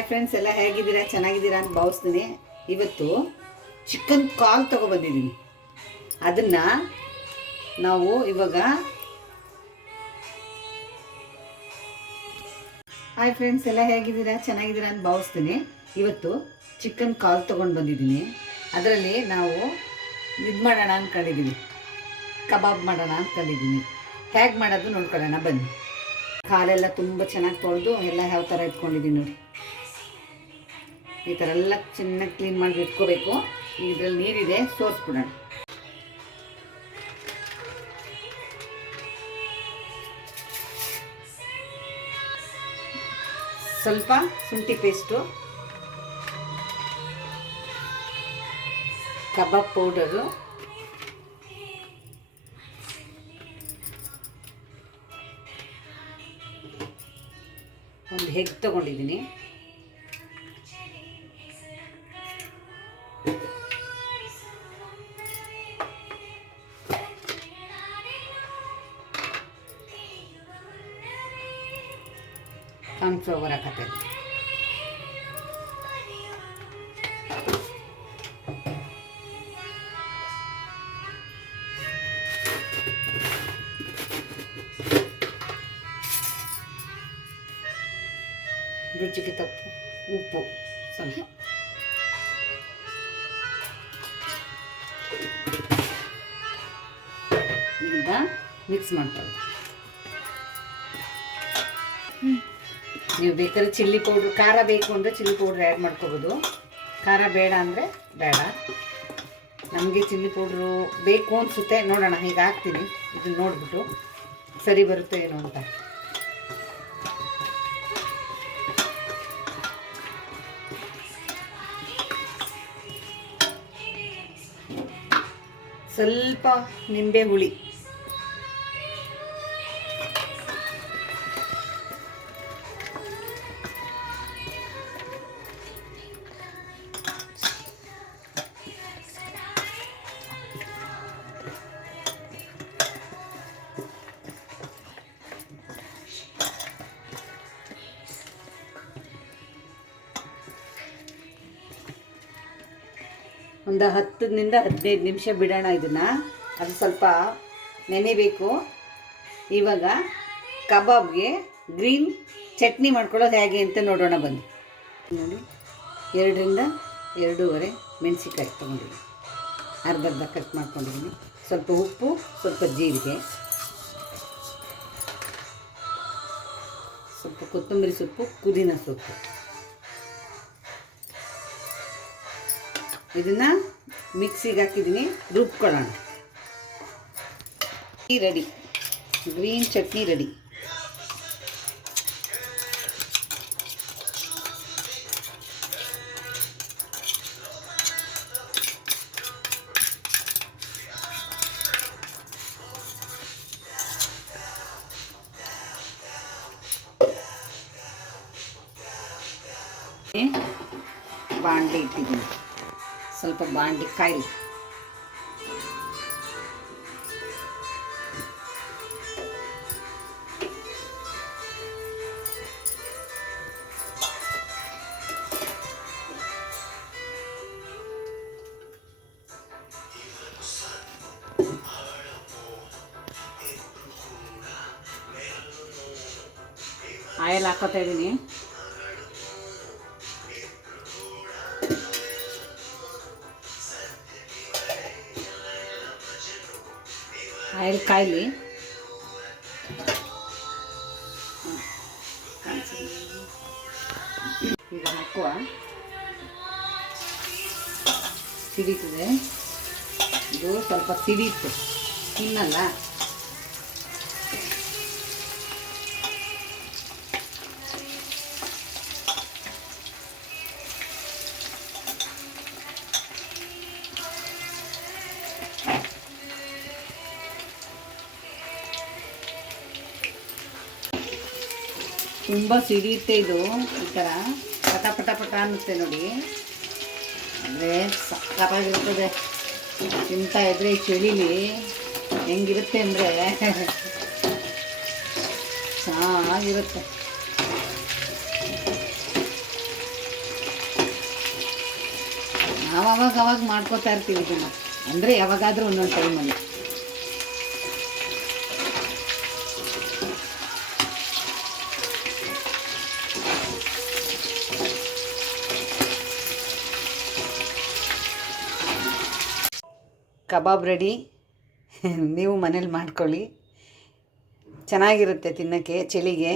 Hi friends, ಎಲ್ಲ ಹೇಗಿದ್ದೀರಾ? ಚೆನ್ನಾಗಿದ್ದೀರಾ ಅಂತ ಭಾವಿಸ್ತೀನಿ. ಇವತ್ತು ಚಿಕನ್ ಕಾಲ್ ತೊಗೊಬಂದಿದ್ದೀನಿ. ಅದನ್ನು ನಾವು ಇವಾಗ ಹಾಯ್ ಫ್ರೆಂಡ್ಸ್, ಎಲ್ಲ ಹೇಗಿದ್ದೀರಾ? ಚೆನ್ನಾಗಿದ್ದೀರಾ ಅಂತ ಭಾವಿಸ್ತೀನಿ. ಇವತ್ತು ಚಿಕನ್ ಕಾಲ್ ತೊಗೊಂಡು ಬಂದಿದ್ದೀನಿ. ಅದರಲ್ಲಿ ನಾವು ಇದು ಮಾಡೋಣ ಅಂದ್ಕೊಂಡಿದ್ದೀನಿ, ಕಬಾಬ್ ಮಾಡೋಣ ಅಂದ್ಕೊಂಡಿದ್ದೀನಿ. ಹೇಗೆ ಮಾಡೋದು ನೋಡ್ಕೊಳ್ಳೋಣ ಬನ್ನಿ. ಕಾಲೆಲ್ಲ ತುಂಬ ಚೆನ್ನಾಗಿ ತೊಳೆದು ಎಲ್ಲ ಯಾವ ಥರ ಇಟ್ಕೊಂಡಿದ್ದೀನಿ ನೋಡಿ. ಈ ಥರ ಎಲ್ಲ ಚೆನ್ನಾಗಿ ಕ್ಲೀನ್ ಮಾಡಿ ಇಟ್ಕೋಬೇಕು. ಇದರಲ್ಲಿ ನೀರಿದೆ, ಸೋರಿಸ್ಬಿಡೋಣ. ಸ್ವಲ್ಪ ಶುಂಠಿ ಪೇಸ್ಟು, ಕಬಾಬ್ ಪೌಡರು, ಒಂದು ಹೆಗ್ ತೊಗೊಂಡಿದ್ದೀನಿ, ಕಾರ್ನ್ಫ್ಲವರ್ ಹಾಕತ್ತೆ, ರುಚಿಗೆ ತಪ್ಪು ಉಪ್ಪು ಸ್ವಲ್ಪ, ಈಗ ಮಿಕ್ಸ್ ಮಾಡ್ಕೊಳ್ಳಿ. ನೀವು ಬೇಕಾದ್ರೆ ಚಿಲ್ಲಿ ಪೌಡ್ರ್, ಖಾರ ಬೇಕು ಅಂದರೆ ಚಿಲ್ಲಿ ಪೌಡ್ರ್ ಆ್ಯಡ್ ಮಾಡ್ಕೋಬೋದು. ಖಾರ ಬೇಡ ಅಂದರೆ ಬೇಡ. ನಮಗೆ ಚಿಲ್ಲಿ ಪೌಡ್ರು ಬೇಕು ಅನಿಸುತ್ತೆ. ನೋಡೋಣ, ಈಗ ಹಾಕ್ತೀನಿ. ಇದನ್ನು ನೋಡಿಬಿಟ್ಟು ಸರಿ ಬರುತ್ತೆ ಏನೋ ಅಂತ. ಸ್ವಲ್ಪ ನಿಂಬೆ ಹುಳಿ, ಒಂದು 10ರಿಂದ 15 ನಿಮಿಷ ಬಿಡೋಣ ಇದನ್ನು. ಅದು ಸ್ವಲ್ಪ ನೆನೆಬೇಕು. ಇವಾಗ ಕಬಾಬ್ಗೆ ಗ್ರೀನ್ ಚಟ್ನಿ ಮಾಡ್ಕೊಳ್ಳೋದು ಹೇಗೆ ಅಂತ ನೋಡೋಣ ಬನ್ನಿ. ನೋಡಿ, 2ರಿಂದ 2.5 ಮೆಣಸಿನ್ಕಾಯಿ ತೊಗೊಂಡಿದ್ದೀನಿ, ಅರ್ಧ ಕಟ್ ಮಾಡ್ಕೊಂಡಿದ್ದೀನಿ. ಸ್ವಲ್ಪ ಉಪ್ಪು, ಸ್ವಲ್ಪ ಜೀರಿಗೆ, ಸ್ವಲ್ಪ ಕೊತ್ತಂಬರಿ ಸೊಪ್ಪು, ಪುದೀನ ಸೊಪ್ಪು. ಇದನ್ನು ಮಿಕ್ಸಿಗೆ ಹಾಕಿದ್ದೀನಿ, ರುಬ್ಕೊಳ್ಳೋಣ. Ready, green chutney ready. ಬಾಂಡೆ ಇಟ್ಟಿದ್ದೀನಿ, ಸ್ವಲ್ಪ ಬಾಂಡೆ ಕಾಯಿಲಿ. ಆಯಿಲ್ ಹಾಕೋತಾ ಇದ್ದೀನಿ. ಆಯಿಲ್ ಕಾಯಿಲಿ. ಈಗ ಹಾಕುವ. ಸಿಡೀತದೆ, ಇದು ಸ್ವಲ್ಪ ಸಿಡೀತು, ತಿನ್ನಲ್ಲ. ತುಂಬ ಸಿಡಿಯುತ್ತೆ ಇದು. ಈ ಥರ ಪಟ ಪಟ ಪಟ ಅನ್ನುತ್ತೆ ನೋಡಿ. ಅಂದರೆ ಸಕ್ಕತ್ತಾಗಿರ್ತದೆ. ತಿಂತಾ ಇದ್ರೆ ಈ ಚಳಿಲಿ ಹೆಂಗಿರುತ್ತೆ ಅಂದರೆ ಚೆನ್ನಾಗಿರುತ್ತೆ. ಅವಾಗ ಮಾಡ್ಕೋತಾ ಇರ್ತೀವಿ ಇದನ್ನು, ಅಂದರೆ ಯಾವಾಗಾದರೂ ಒಂದೊಂದು ಟೈಮಲ್ಲಿ. Kebab ready. ನೀವು ಮನೇಲಿ ಮಾಡ್ಕೊಳ್ಳಿ, ಚೆನ್ನಾಗಿರುತ್ತೆ ತಿನ್ನೋಕ್ಕೆ ಚಳಿಗೆ.